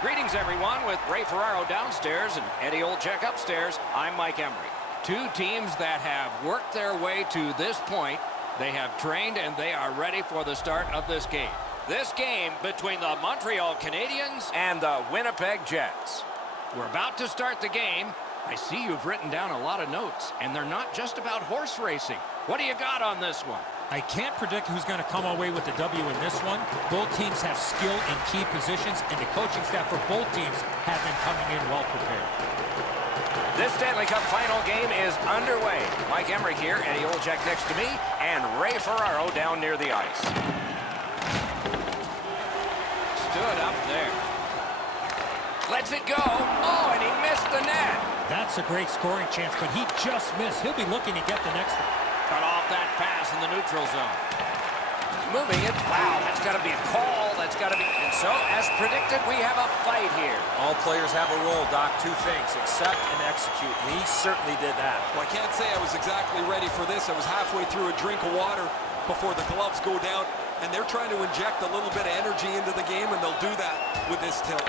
Greetings, everyone, with Ray Ferraro downstairs and Eddie Olczyk upstairs. I'm Mike Emery. Two teams that have worked their way to this point. They have trained and they are ready for the start of this game. This game between the Montreal Canadiens and the Winnipeg Jets. We're about to start the game. I see you've written down a lot of notes, and they're not just about horse racing. What do you got on this one? I can't predict who's going to come away with the W in this one. Both teams have skill in key positions, and the coaching staff for both teams have been coming in well prepared. This Stanley Cup final game is underway. Mike Emery here, Eddie Olczyk next to me, and Ray Ferraro down near the ice. Stood up there. Lets it go. Oh, and he missed the net. That's a great scoring chance, but he just missed. He'll be looking to get the next one. Cut off that pass in the neutral zone. Moving it. Wow, that's got to be a call. That's got to be. And so, as predicted, we have a fight here. All players have a role, Doc. Two things, accept and execute. And he certainly did that. Well, I can't say I was exactly ready for this. I was halfway through a drink of water before the gloves go down. And they're trying to inject a little bit of energy into the game, and they'll do that with this tilt.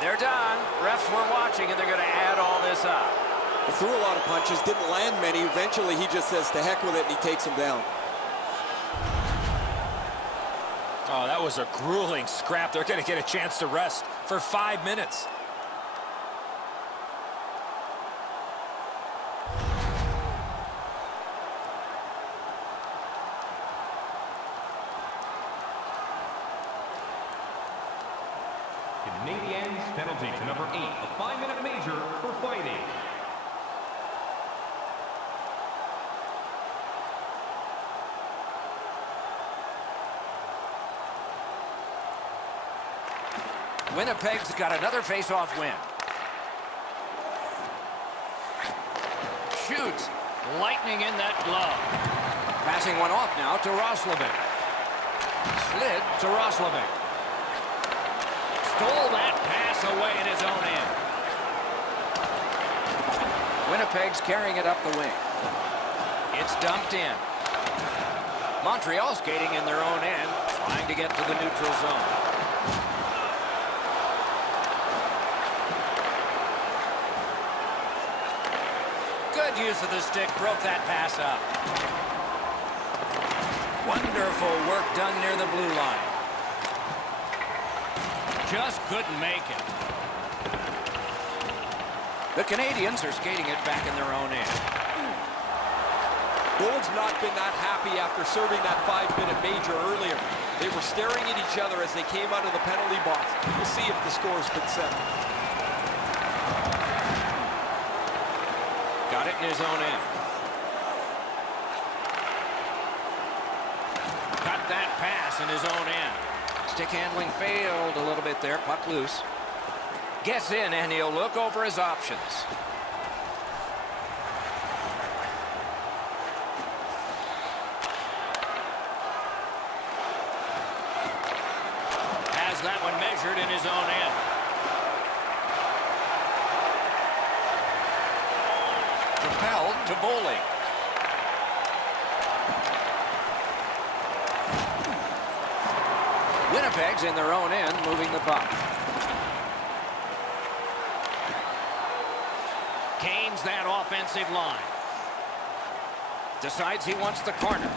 They're done. Refs were watching, and they're going to add all this up. He threw a lot of punches, didn't land many. Eventually, he just says, to heck with it, and he takes him down. Oh, that was a grueling scrap. They're going to get a chance to rest for 5 minutes. Canadiens penalty to number 8, a 5-minute major for fighting. Winnipeg's got another face-off win. Shoots. Lightning in that glove. Passing one off now to Roslovic. Slid to Roslovic. Stole that pass away in his own end. Winnipeg's carrying it up the wing. It's dumped in. Montreal skating in their own end, trying to get to the neutral zone. Good use of the stick, broke that pass up. Wonderful work done near the blue line. Just couldn't make it. The Canadiens are skating it back in their own end. Bold's not been that happy after serving that 5-minute major earlier. They were staring at each other as they came out of the penalty box. We'll see if the score's been set. Got it in his own end. Cut that pass in his own end. Stick handling failed a little bit there. Puck loose. Gets in, and he'll look over his options. Has that one measured in his own end. Propelled to Boley. Winnipeg's in their own end, moving the puck. Gains that offensive line. Decides he wants the corner.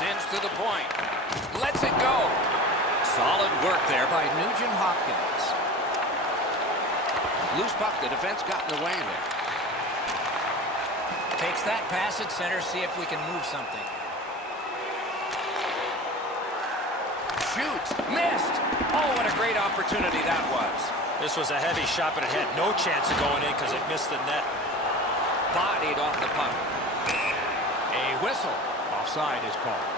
Sends to the point. Lets it go. Solid work there by Nugent Hopkins. Loose puck, the defense got in the way there. Takes that pass at center, see if we can move something. Shoots, missed. Oh, what a great opportunity that was. This was a heavy shot, but it had no chance of going in because it missed the net. Bodied off the puck. A whistle. Offside is called.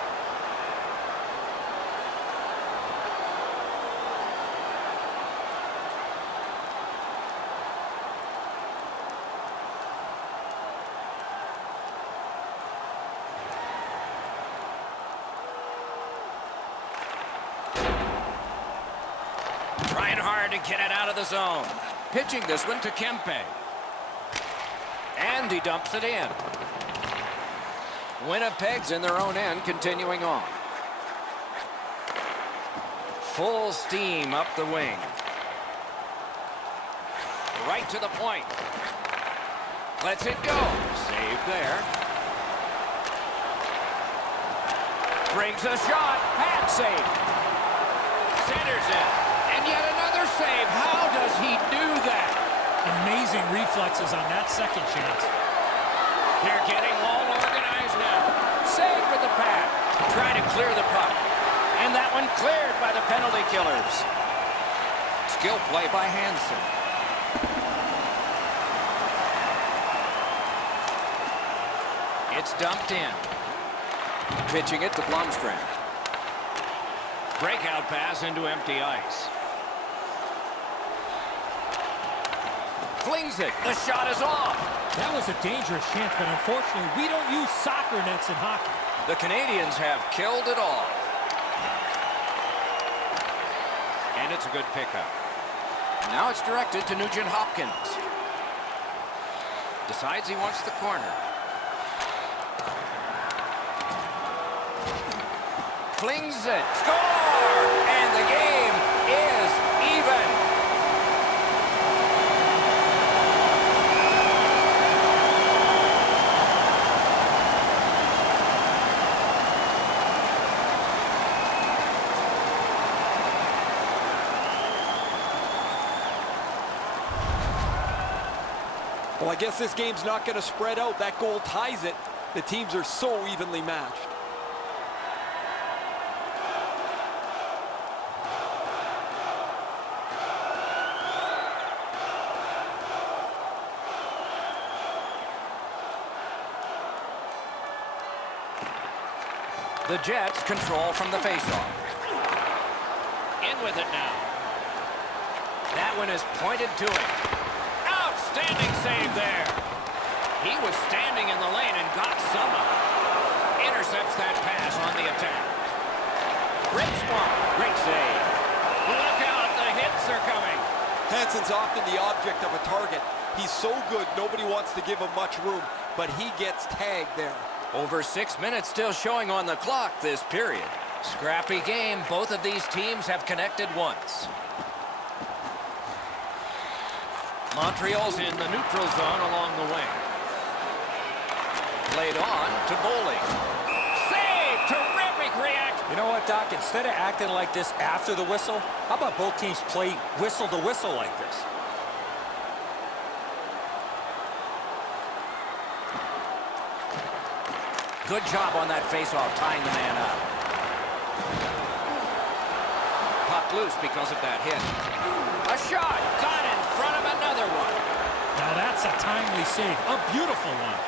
hard to get it out of the zone. Pitching this one to Kempe. And he dumps it in. Winnipeg's in their own end, continuing on. Full steam up the wing. Right to the point. Lets it go. Save there. Brings a shot. Hand save. Centers it. And yet another save. How does he do that? Amazing reflexes on that second chance. They're getting all organized now. Save with the pad. Try to clear the puck. And that one cleared by the penalty killers. Skill play by Hansen. It's dumped in. Pitching it to Blomstrand. Breakout pass into empty ice. Flings it. The shot is off. That was a dangerous chance, but unfortunately, we don't use soccer nets in hockey. The Canadiens have killed it all. And it's a good pickup. Now it's directed to Nugent Hopkins. Decides he wants the corner. Flings it. Score! And the game is even. Well, I guess this game's not going to spread out. That goal ties it. The teams are so evenly matched. The Jets control from the faceoff. In with it now. That one is pointed to him. Outstanding save there. He was standing in the lane and got some of it. Intercepts that pass on the attack. Rips one. Great save. Look out, the hits are coming. Hansen's often the object of a target. He's so good, nobody wants to give him much room, but he gets tagged there. Over 6 minutes still showing on the clock this period. Scrappy game. Both of these teams have connected once. Montreal's in the neutral zone along the wing. Played on to Boley. Save! Terrific reaction. You know what, Doc? Instead of acting like this after the whistle, how about both teams play whistle to whistle like this? Good job on that faceoff, tying the man up. Puck loose because of that hit. A shot got in front of another one. Now that's a timely save. A beautiful one.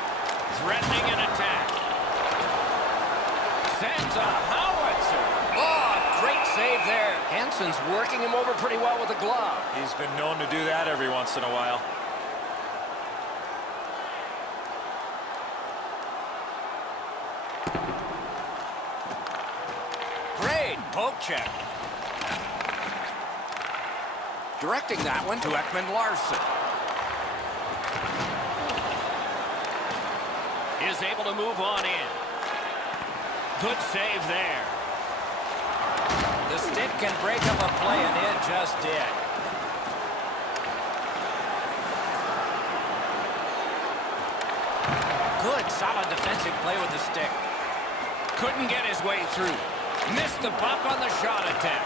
Threatening an attack. Sends a howitzer. Oh, great save there. Hansen's working him over pretty well with the glove. He's been known to do that every once in a while. Poke check. Directing that one to Ekman Larson. Is able to move on in. Good save there. The stick can break up a play, and it just did. Good, solid defensive play with the stick. Couldn't get his way through. Missed the puck on the shot attempt.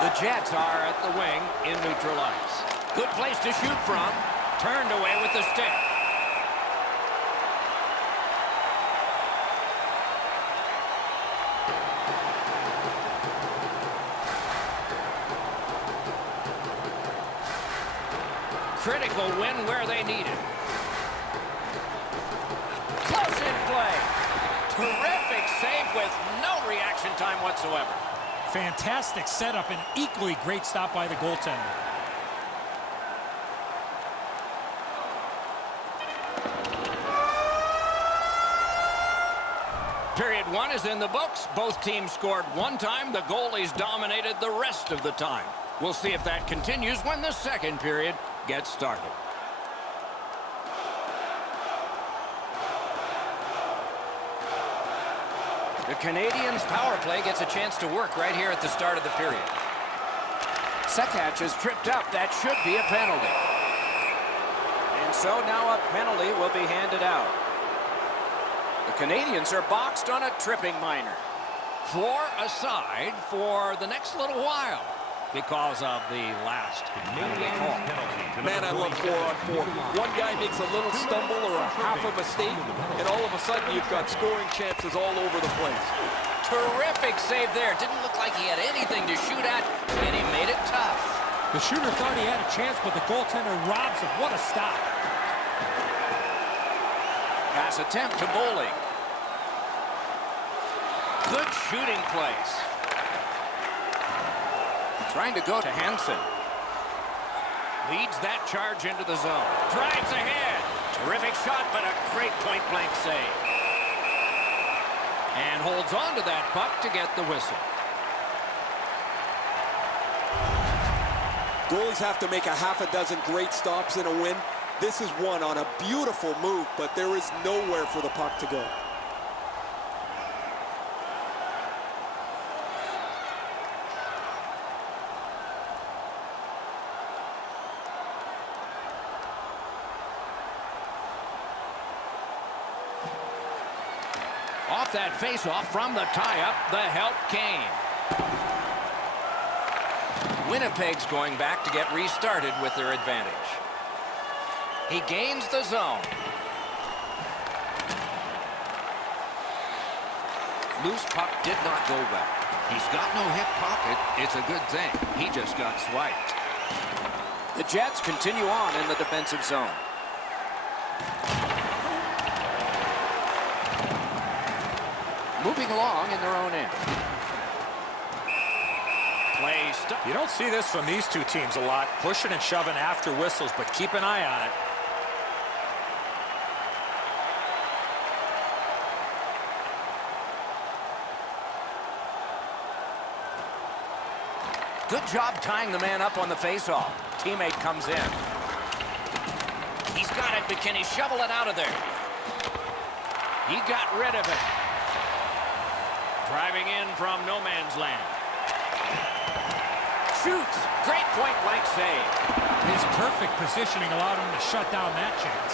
The Jets are at the wing in neutral ice. Good place to shoot from. Turned away with the stick. Critical win where they need it. Close in play. Terrific save with no reaction time whatsoever. Fantastic setup and equally great stop by the goaltender. Period one is in the books. Both teams scored one time. The goalies dominated the rest of the time. We'll see if that continues when the second period gets started. The Canadiens' power play gets a chance to work right here at the start of the period. Sekac is tripped up. That should be a penalty. And so now a penalty will be handed out. The Canadiens are boxed on a tripping minor. 4 aside for the next little while because of the last penalty call. Man, I love 4-on-4. One guy makes a little stumble or a half a mistake, and all of a sudden you've got scoring chances all over the place. Terrific save there. Didn't look like he had anything to shoot at, and he made it tough. The shooter thought he had a chance, but the goaltender robs him. What a stop. Pass attempt to Bowling. Good shooting place. Trying to go to Hansen. Leads that charge into the zone. Drives ahead. Terrific shot, but a great point-blank save. And holds on to that puck to get the whistle. Goalies have to make a half a dozen great stops in a win. This is one on a beautiful move, but there is nowhere for the puck to go. Off that face-off from the tie-up, the help came. Winnipeg's going back to get restarted with their advantage. He gains the zone. Loose puck did not go well. He's got no hip pocket. It's a good thing. He just got swiped. The Jets continue on in the defensive zone. Moving along in their own end. Play stuff. You don't see this from these two teams a lot, pushing and shoving after whistles, but keep an eye on it. Good job tying the man up on the faceoff. Teammate comes in. He's got it, but can he shovel it out of there? He got rid of it. Driving in from no man's land. Shoots. Great point-blank save. His perfect positioning allowed him to shut down that chance.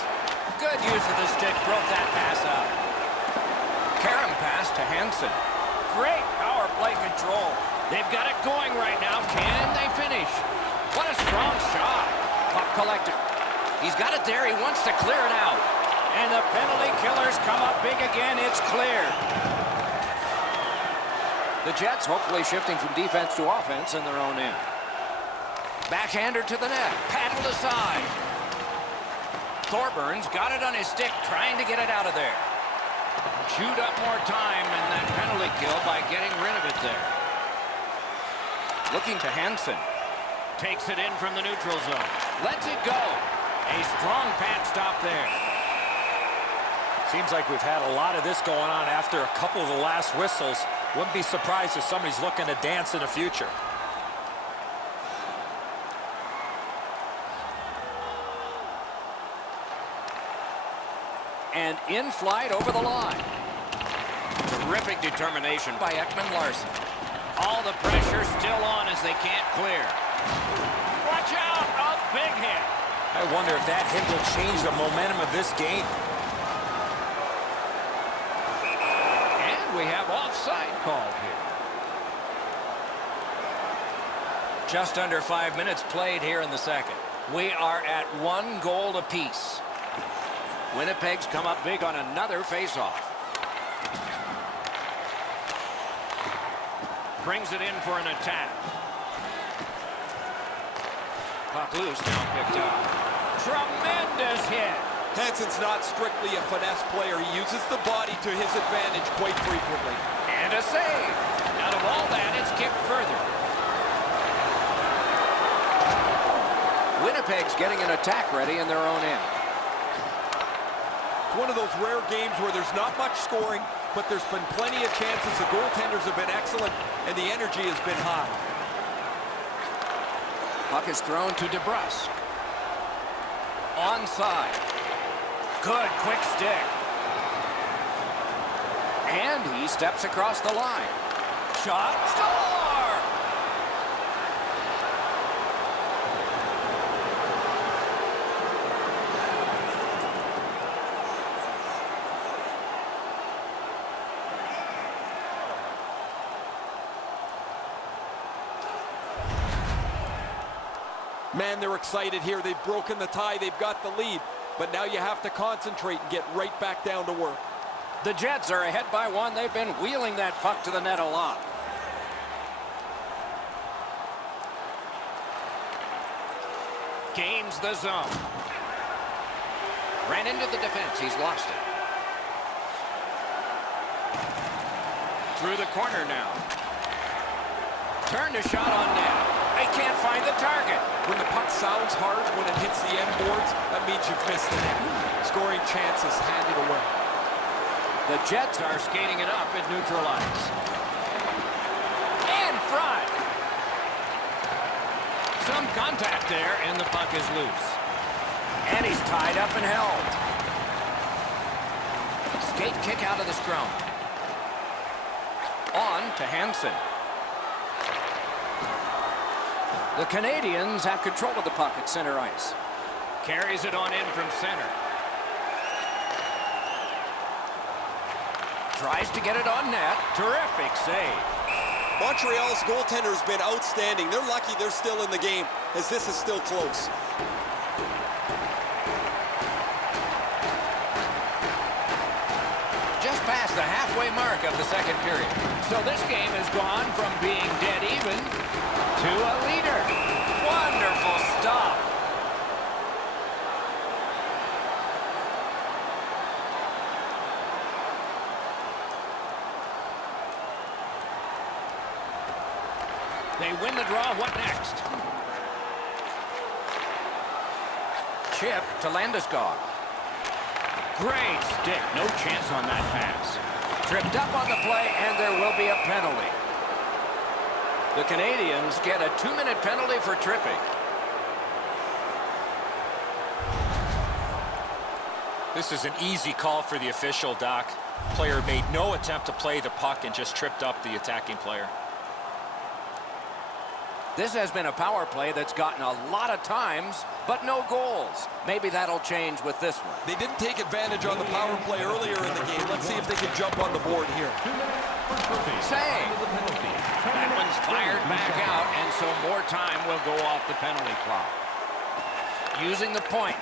Good use of the stick. Broke that pass up. Karam pass to Hansen. Great power play control. They've got it going right now. Can they finish? What a strong shot. Puck collected. He's got it there. He wants to clear it out. And the penalty killers come up big again. It's cleared. The Jets hopefully shifting from defense to offense in their own end. Backhander to the net. Paddled aside. Thorburns got it on his stick, trying to get it out of there. Chewed up more time in that penalty kill by getting rid of it there. Looking to Hansen. Takes it in from the neutral zone. Lets it go. A strong pad stop there. Seems like we've had a lot of this going on after a couple of the last whistles. Wouldn't be surprised if somebody's looking to dance in the future. And in flight over the line. Terrific determination by Ekman-Larsson. All the pressure still on as they can't clear. Watch out! A big hit. I wonder if that hit will change the momentum of this game. We have offside called here. Just under 5 minutes played here in the second. We are at 1 goal apiece. Winnipeg's come up big on another faceoff. Brings it in for an attack. Puck loose, now picked up. Tremendous hit. Hansen's not strictly a finesse player. He uses the body to his advantage quite frequently. And a save. Out of all that, it's kicked further. Winnipeg's getting an attack ready in their own end. It's one of those rare games where there's not much scoring, but there's been plenty of chances. The goaltenders have been excellent, and the energy has been high. Puck is thrown to DeBrusque. Onside. Good quick stick. And he steps across the line. Shot. Score! Man, they're excited here. They've broken the tie. They've got the lead. But now you have to concentrate and get right back down to work. The Jets are ahead by one. They've been wheeling that puck to the net a lot. Gains the zone. Ran into the defense. He's lost it. Through the corner now. Turned a shot on net. They can't find the target. When the puck sounds hard, when it hits the end boards, that means you've missed the net. Scoring chances handed away. The Jets are skating it up at neutral ice. In front. Some contact there, and the puck is loose. And he's tied up and held. Skate kick out of the scrum. On to Hansen. The Canadiens have control of the puck at center ice. Carries it on in from center. Tries to get it on net. Terrific save. Montreal's goaltender has been outstanding. They're lucky they're still in the game, as this is still close. Just past the halfway mark of the second period. So this game has gone from being dead even to a leader. Wonderful stop. They win the draw. What next? Chip to Landeskog. Great stick. No chance on that pass. Tripped up on the play, and there will be a penalty. The Canadiens get a 2-minute penalty for tripping. This is an easy call for the official, Doc. Player made no attempt to play the puck and just tripped up the attacking player. This has been a power play that's gotten a lot of times, but no goals. Maybe that'll change with this one. They didn't take advantage on the power play earlier in the game. Let's see if they can jump on the board here. Save. That one's fired back out, and so more time will go off the penalty clock. Using the point.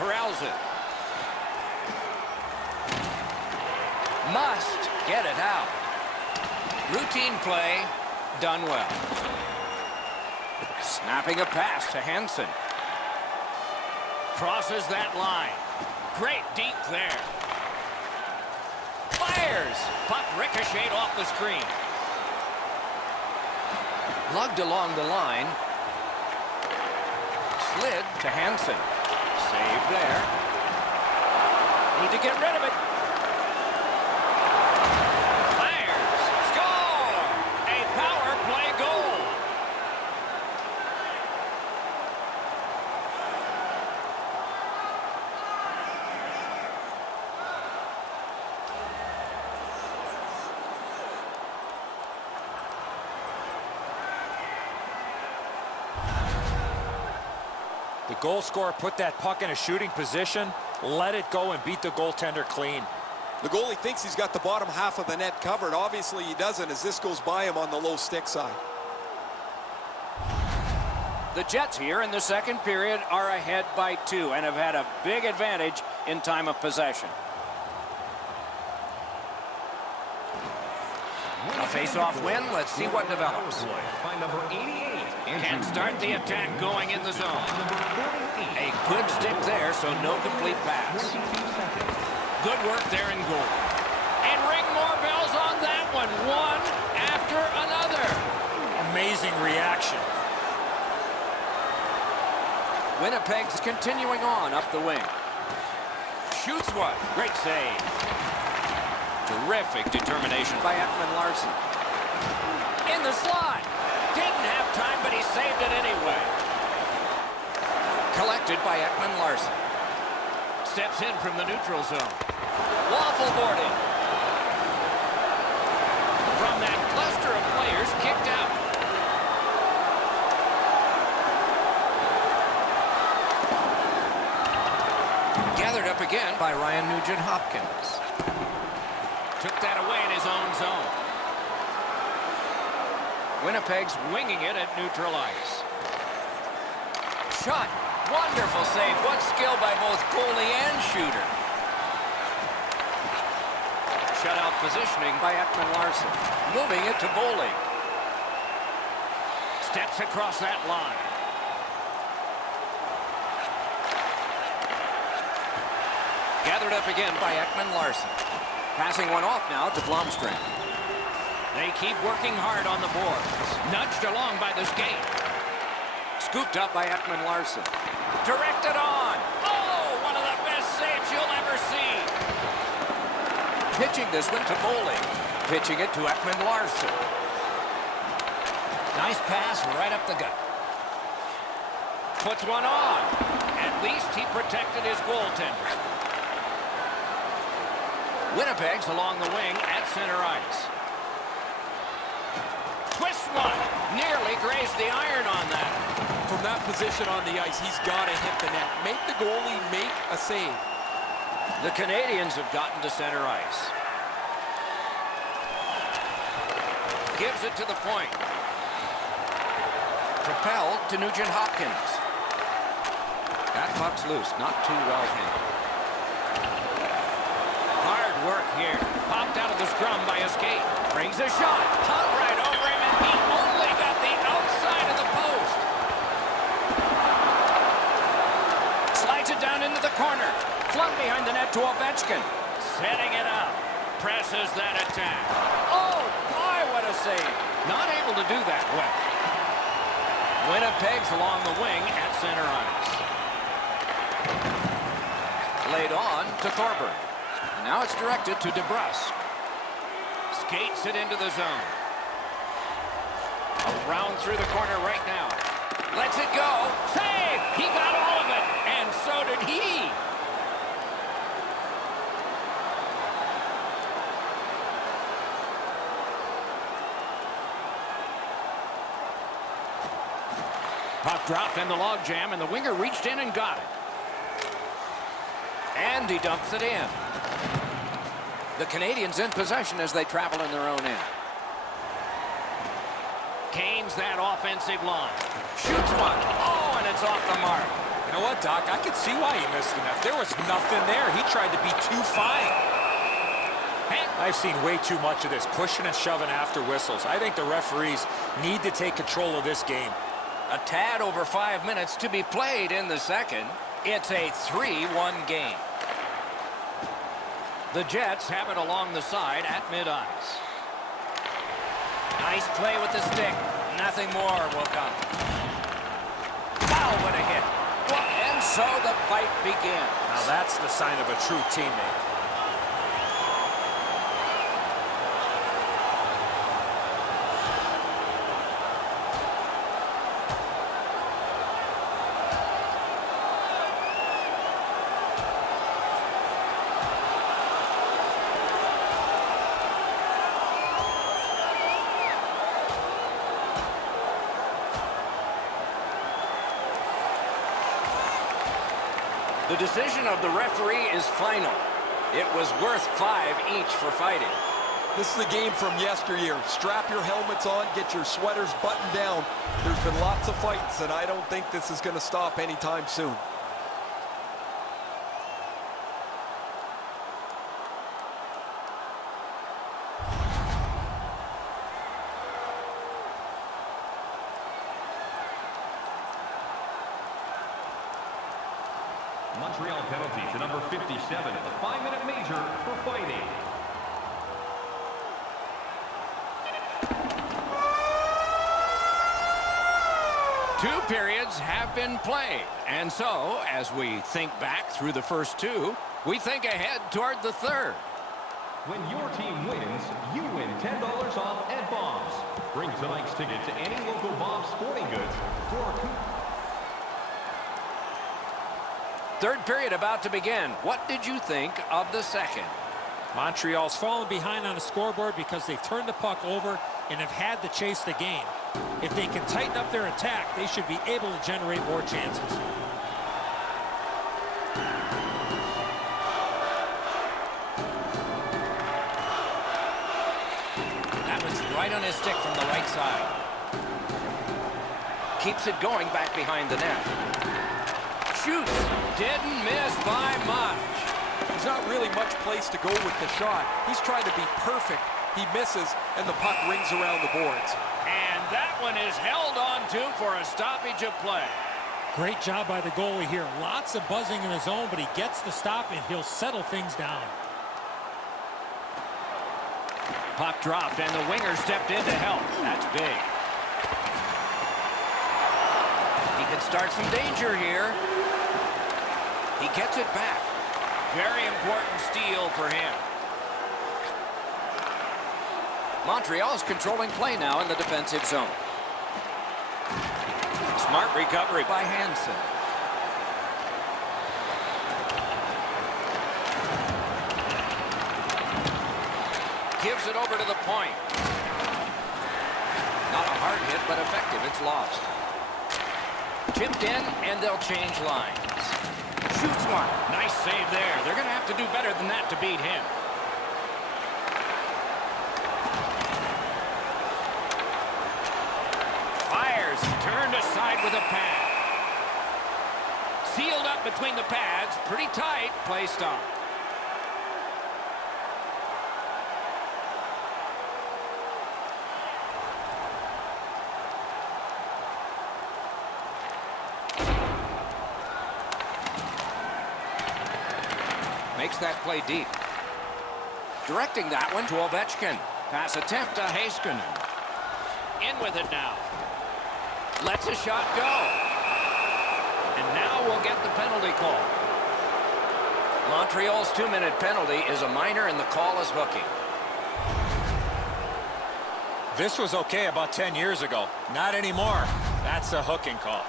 Corrals it. Must get it out. Routine play. Done well. Snapping a pass to Hansen. Crosses that line. Great deep there. Fires. Puck ricocheted off the screen. Lugged along the line. Slid to Hansen. Save there. Need to get rid of it. The goal scorer put that puck in a shooting position, let it go, and beat the goaltender clean. The goalie thinks he's got the bottom half of the net covered. Obviously he doesn't, as this goes by him on the low stick side. The Jets here in the second period are ahead by 2 and have had a big advantage in time of possession. A face-off win. Let's see what develops. By number 88. Can start the attack going in the zone. A good stick there, so no complete pass. Good work there in goal. And ring more bells on that one. One after another. Amazing reaction. Winnipeg's continuing on up the wing. shoots one. Great save. Terrific determination by Ekman-Larsson. In the slot. Didn't have time, but he saved it anyway. Collected by Ekman-Larsson. Steps in from the neutral zone. Waffle boarded. From that cluster of players, kicked out. Gathered up again by Ryan Nugent-Hopkins. Took that away in his own zone. Winnipeg's winging it at neutral ice. Shot. Wonderful save. What skill by both goalie and shooter. Shutout positioning by Ekman-Larsson. Moving it to Boley. Steps across that line. Gathered up again by Ekman-Larsson. Passing one off now to Blomstrom. They keep working hard on the boards. Nudged along by the skate. Scooped up by Ekman-Larsson. Directed on. Oh, one of the best saves you'll ever see. Pitching this one to Boley. Pitching it to Ekman-Larsson. Nice pass right up the gut. Puts one on. At least he protected his goaltender. Winnipeg's along the wing at center ice. Twist one. Nearly grazed the iron on that. From that position on the ice, he's got to hit the net. Make the goalie make a save. The Canadiens have gotten to center ice. Gives it to the point. Propelled to Nugent-Hopkins. That puck's loose, not too well handled. Hard work here. Popped out of the scrum by a skate. Brings a shot. Hung right over him, and he only got the outside of the post. Slides it down into the corner. Flung behind the net to Ovechkin. Setting it up. Presses that attack. Oh, my, what a save. Not able to do that well. Winnipeg's along the wing at center ice. Laid on to Thorburn. And now it's directed to DeBrusque. Skates it into the zone. Around through the corner right now. Lets it go. Save! He got all of it. And so did he. Puck dropped in the logjam, and the winger reached in and got it. And he dumps it in. The Canadiens in possession as they travel in their own end. Canes that offensive line. Shoots one. Oh, and it's off the mark. You know what, Doc? I could see why he missed the net. There was nothing there. He tried to be too fine. I've seen way too much of this, pushing and shoving after whistles. I think the referees need to take control of this game. A tad over 5 minutes to be played in the second. It's a 3-1 game. The Jets have it along the side at mid-ice. Nice play with the stick. Nothing more will come. Wow, what a hit. And so the fight begins. Now that's the sign of a true teammate. The decision of the referee is final. It was worth 5 each for fighting. This is a game from yesteryear. Strap your helmets on, get your sweaters buttoned down. There's been lots of fights, and I don't think this is going to stop anytime soon. Montreal penalty to number 57, a 5-minute major for fighting. Two periods have been played. And so, as we think back through the first two, we think ahead toward the third. When your team wins, you win $10 off at Bob's. Bring tonight's ticket to any local Bob's Sporting Goods store. Third period about to begin. What did you think of the second? Montreal's fallen behind on the scoreboard because they've turned the puck over and have had to chase the game. If they can tighten up their attack, they should be able to generate more chances. That one's right on his stick from the right side. Keeps it going back behind the net. Shoots. Didn't miss by much. There's not really much place to go with the shot. He's trying to be perfect. He misses, and the puck rings around the boards. And that one is held on to for a stoppage of play. Great job by the goalie here. Lots of buzzing in his zone, but he gets the stop, and he'll settle things down. Puck dropped, and the winger stepped in to help. That's big. He can start some danger here. He gets it back. Very important steal for him. Montreal's controlling play now in the defensive zone. Smart recovery by Hansen. Gives it over to the point. Not a hard hit, but effective. It's lost. Chipped in, and they'll change lines. Shoots one. Nice save there. They're going to have to do better than that to beat him. Fires. Turned aside with a pad. Sealed up between the pads. Pretty tight. Play stop. Makes that play deep. Directing that one to Ovechkin. Pass attempt to Heiskanen. In with it now. Lets a shot go. And now we'll get the penalty call. Montreal's 2-minute penalty is a minor, and the call is hooking. This was okay about 10 years ago. Not anymore. That's a hooking call.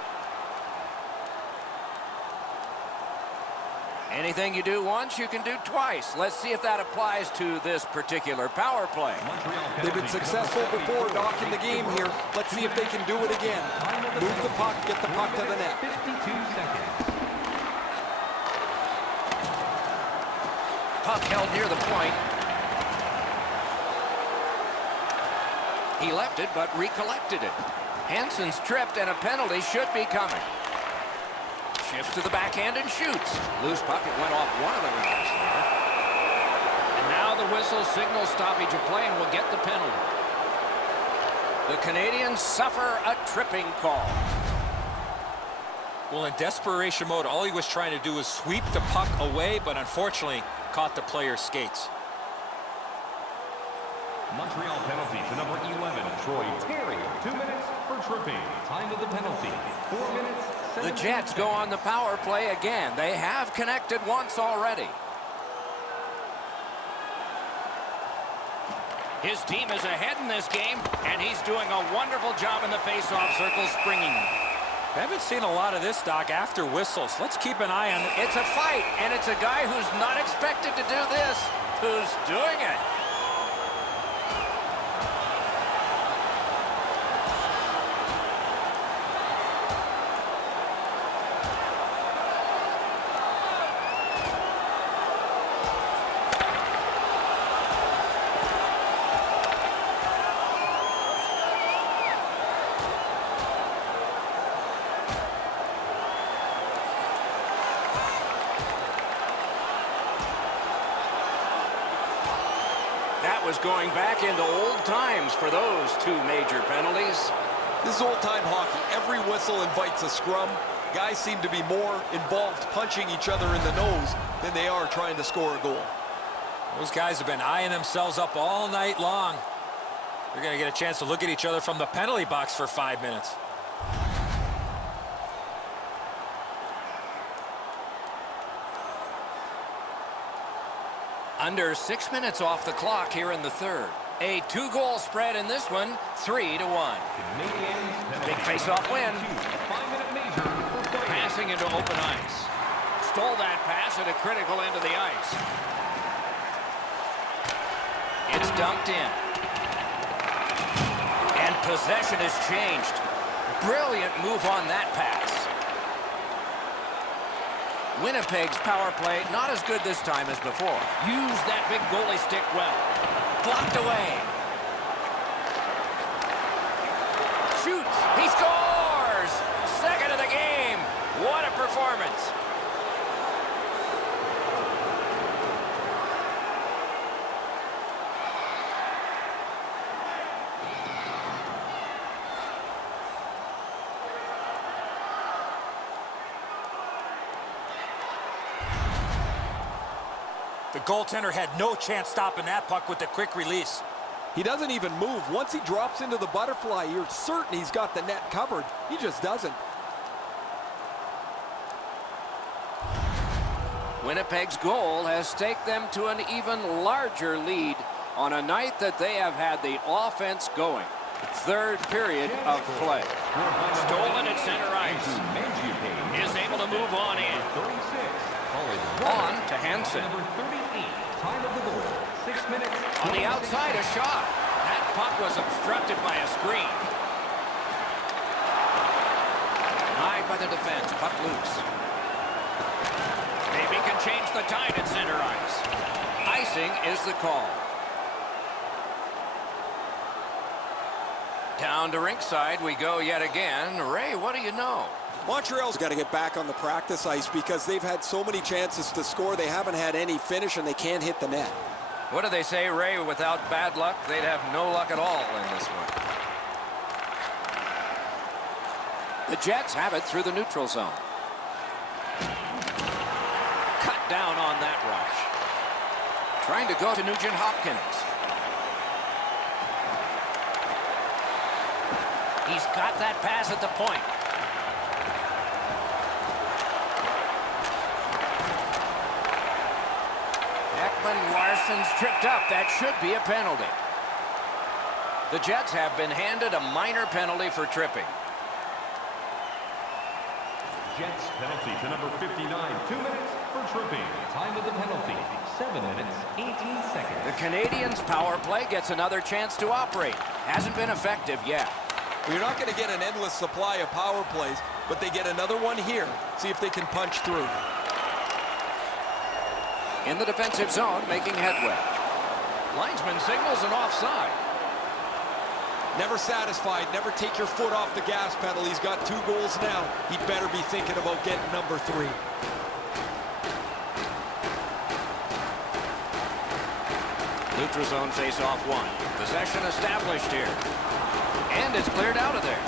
Anything you do once, you can do twice. Let's see if that applies to this particular power play. They've been successful before, Doc, in the game here. Let's see if they can do it again. Move the puck, get the puck to the net. 52 seconds. Puck held near the point. He left it, but recollected it. Hansen's tripped, and a penalty should be coming. Shifts to the backhand and shoots. Loose puck, it went off one of the wingers there. And now the whistle signals stoppage of play, and will get the penalty. The Canadiens suffer a tripping call. Well, in desperation mode, all he was trying to do was sweep the puck away, but unfortunately caught the player's skates. Montreal penalty to number 11, Troy Terry. 2 minutes for tripping. Time of the penalty, 4 minutes. The Jets go on the power play again. They have connected once already. His team is ahead in this game, and he's doing a wonderful job in the face-off circle, springing. I haven't seen a lot of this, Doc, after whistles. Let's keep an eye on it. It's a fight, and it's a guy who's not expected to do this who's doing it. That was going back into old times for those two major penalties. This is old-time hockey. Every whistle invites a scrum. Guys seem to be more involved punching each other in the nose than they are trying to score a goal. Those guys have been eyeing themselves up all night long. They're going to get a chance to look at each other from the penalty box for 5 minutes. Under 6 minutes off the clock here in the third. A 2-goal spread in this one, 3-1. Big face-off win. 5-minute major for fighting. Passing into open ice. Stole that pass at a critical end of the ice. It's dumped in. And possession is changed. Brilliant move on that pass. Winnipeg's power play not as good this time as before. Use that big goalie stick well. Blocked away. Shoots. He scores! Second of the game. What a performance. The goaltender had no chance stopping that puck with the quick release. He doesn't even move. Once he drops into the butterfly, you're certain he's got the net covered. He just doesn't. Winnipeg's goal has taken them to an even larger lead on a night that they have had the offense going. Third period of play. Stolen at center ice. Is able to move on in. 36. On to Hansen. Number 38. Time of the goal. 6 minutes. On the outside, a shot. That puck was obstructed by a screen. Denied by the defense. Puck loose. Maybe can change the tide at center ice. Icing is the call. Down to rinkside we go yet again. Ray, what do you know? Montreal's got to get back on the practice ice because they've had so many chances to score. They haven't had any finish, and they can't hit the net. What do they say, Ray? Without bad luck, they'd have no luck at all in this one. The Jets have it through the neutral zone. Cut down on that rush. Trying to go to Nugent Hopkins. He's got that pass at the point. Larson's tripped up. That should be a penalty. The Jets have been handed a minor penalty for tripping. Jets penalty to number 59. 2 minutes for tripping. Time of the penalty. 7 minutes, 18 seconds. The Canadiens' power play gets another chance to operate. Hasn't been effective yet. You're not going to get an endless supply of power plays, but they get another one here. See if they can punch through. In the defensive zone, making headway. Linesman signals an offside. Never satisfied. Never take your foot off the gas pedal. He's got 2 goals now. He'd better be thinking about getting number 3. Neutral zone face-off 1. Possession established here. And it's cleared out of there.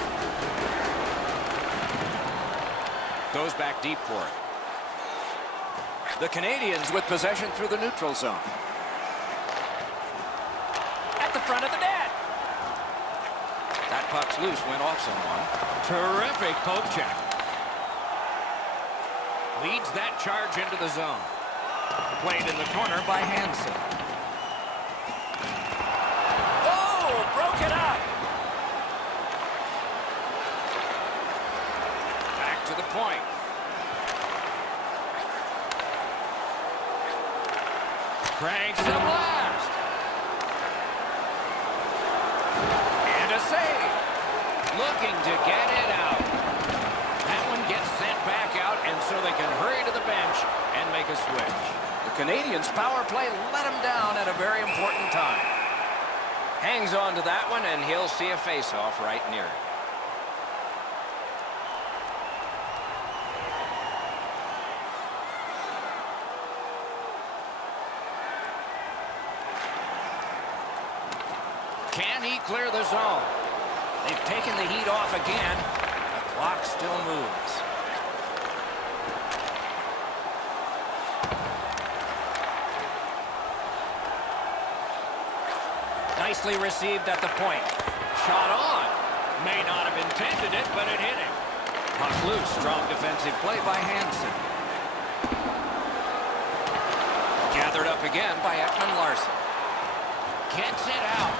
Goes back deep for it. The Canadiens with possession through the neutral zone. At the front of the net. That puck's loose, went off someone. Terrific poke check. Leads that charge into the zone. Played in the corner by Hansen. Oh, broke it up. Back to the point. Cranks to the blast. And a save. Looking to get it out. That one gets sent back out, and so they can hurry to the bench and make a switch. The Canadiens' power play let them down at a very important time. Hangs on to that one, and he'll see a face-off right near it. Can he clear the zone? They've taken the heat off again. The clock still moves. Nicely received at the point. Shot on. May not have intended it, but it hit him. Puck loose. Strong defensive play by Hansen. Gathered up again by Ekman Larson. Gets it out.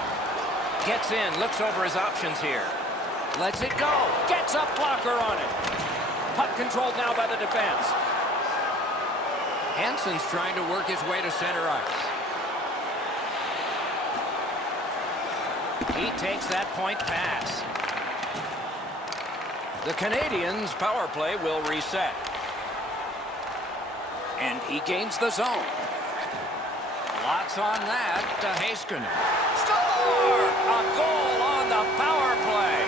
Gets in, looks over his options here. Lets it go. Gets a blocker on it. Puck controlled now by the defense. Hansen's trying to work his way to center ice. He takes that point pass. The Canadiens' power play will reset. And he gains the zone. Lots on that to Heiskanen. Score! A goal on the power play.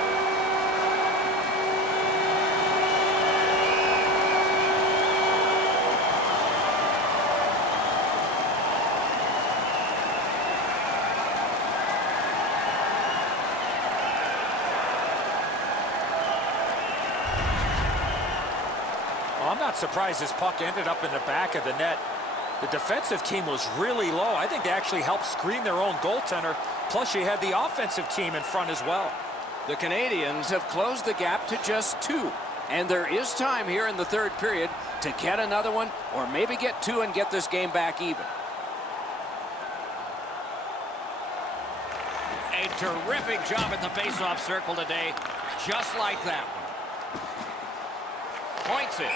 Well, I'm not surprised this puck ended up in the back of the net. The defensive team was really low. I think they actually helped screen their own goaltender. Plus, you had the offensive team in front as well. The Canadiens have closed the gap to just 2. And there is time here in the third period to get another one or maybe get 2 and get this game back even. A terrific job at the faceoff circle today, just like that one. Points it.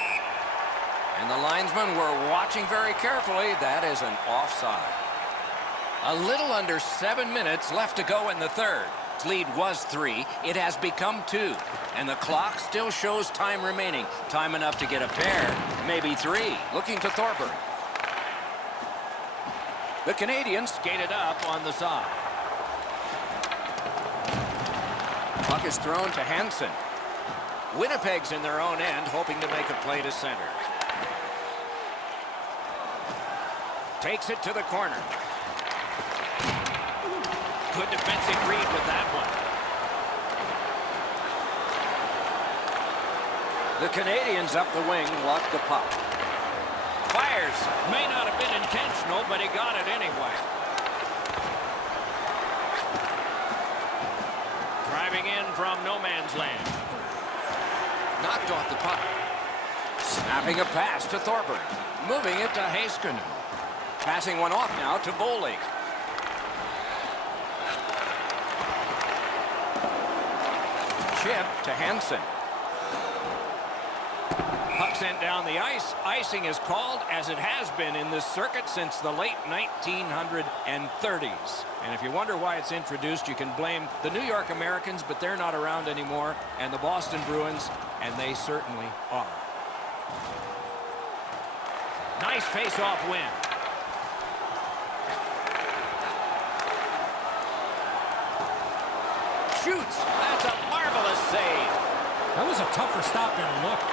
And the linesmen were watching very carefully. That is an offside. A little under 7 minutes left to go in the third. Its lead was 3. It has become 2. And the clock still shows time remaining. Time enough to get a pair, maybe 3. Looking to Thornburg. The Canadiens skated up on the side. Puck is thrown to Hansen. Winnipeg's in their own end, hoping to make a play to center. Takes it to the corner. Good defensive read with that one. The Canadiens up the wing lock the puck. Fires. May not have been intentional, but he got it anyway. Driving in from no man's land. Knocked off the puck. Snapping a pass to Thornburg. Moving it to Heiskanen. Passing one off now to Boley. Chip to Hansen. Puck sent down the ice. Icing is called, as it has been in this circuit since the late 1930s. And if you wonder why it's introduced, you can blame the New York Americans, but they're not around anymore, and the Boston Bruins, and they certainly are. Nice face-off win. Shoots. That's a marvelous save. That was a tougher stop than it looked.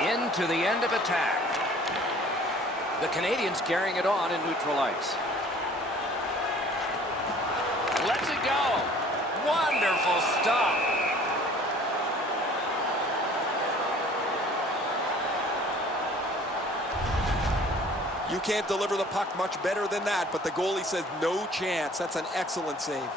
Into the end of attack. The Canadiens carrying it on in neutral ice. Lets it go. Wonderful stop. You can't deliver the puck much better than that, but the goalie says no chance. That's an excellent save.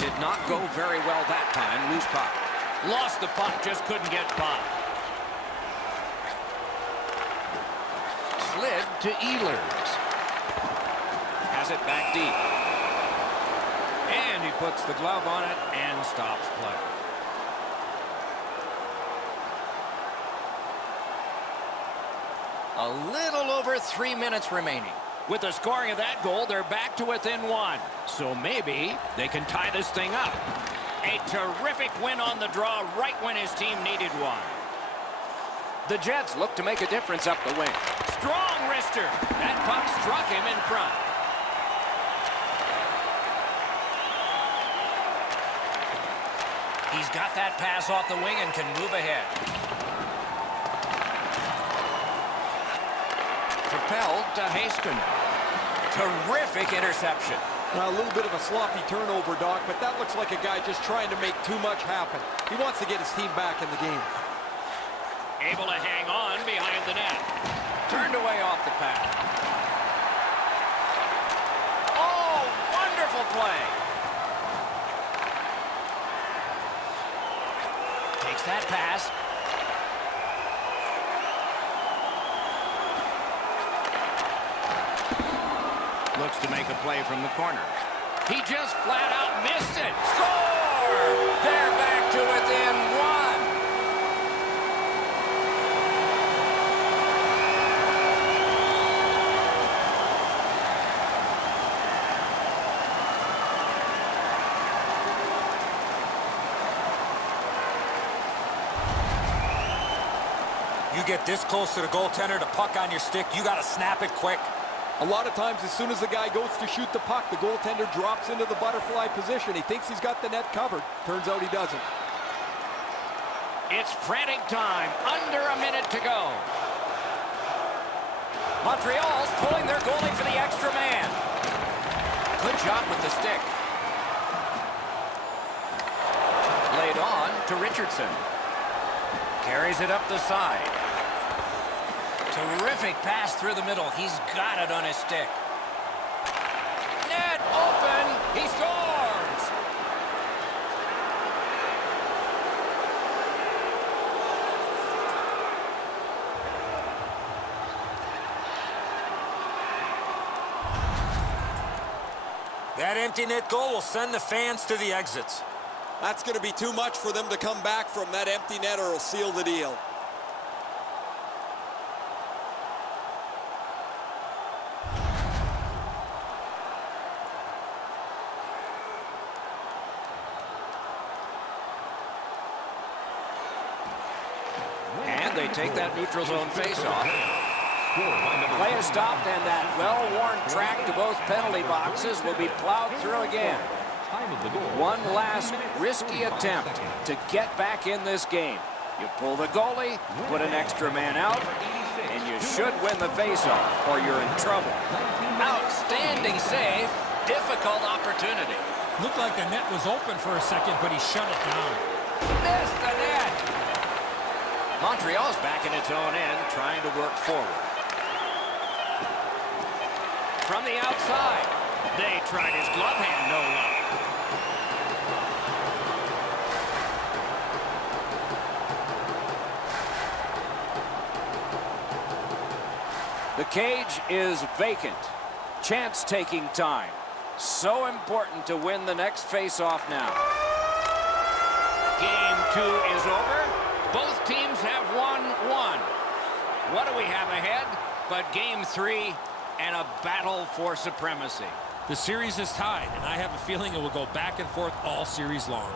Did not go very well that time. Loose puck. Lost the puck, just couldn't get by. Slid to Ehlers. Has it back deep. And he puts the glove on it and stops play. A little over 3 minutes remaining. With the scoring of that goal, they're back to within 1. So maybe they can tie this thing up. A terrific win on the draw right when his team needed one. The Jets look to make a difference up the wing. Strong wrister. That puck struck him in front. He's got that pass off the wing and can move ahead. Propelled to Heiskanen. Terrific interception. Now, a little bit of a sloppy turnover, Doc, but that looks like a guy just trying to make too much happen. He wants to get his team back in the game. Able to hang on behind the net. Turned away off the pad. play. Takes that pass. Looks to make a play from the corner. He just flat out missed it. Score! They're back to within one. You get this close to the goaltender, the puck on your stick, you got to snap it quick. A lot of times, as soon as the guy goes to shoot the puck, the goaltender drops into the butterfly position. He thinks he's got the net covered. Turns out he doesn't. It's frantic time. Under a minute to go. Montreal's pulling their goalie for the extra man. Good job with the stick. Laid on to Richardson. Carries it up the side. Terrific pass through the middle. He's got it on his stick. Net open. He scores. That empty net goal will send the fans to the exits. That's going to be too much for them to come back from that empty net, or it'll seal the deal. And they take that neutral zone face-off. Play is stopped, and that well-worn track to both penalty boxes will be plowed through again. One last risky attempt to get back in this game. You pull the goalie, put an extra man out, and you should win the face-off, or you're in trouble. Outstanding save. Difficult opportunity. Looked like the net was open for a second, but he shut it down. Missed the net. Montreal's back in its own end, trying to work forward. From the outside, they tried his glove hand, no luck. The cage is vacant. Chance-taking time. So important to win the next face-off now. Game 2 is over. Both teams have won one. What do we have ahead but Game 3 and a battle for supremacy? The series is tied, and I have a feeling it will go back and forth all series long.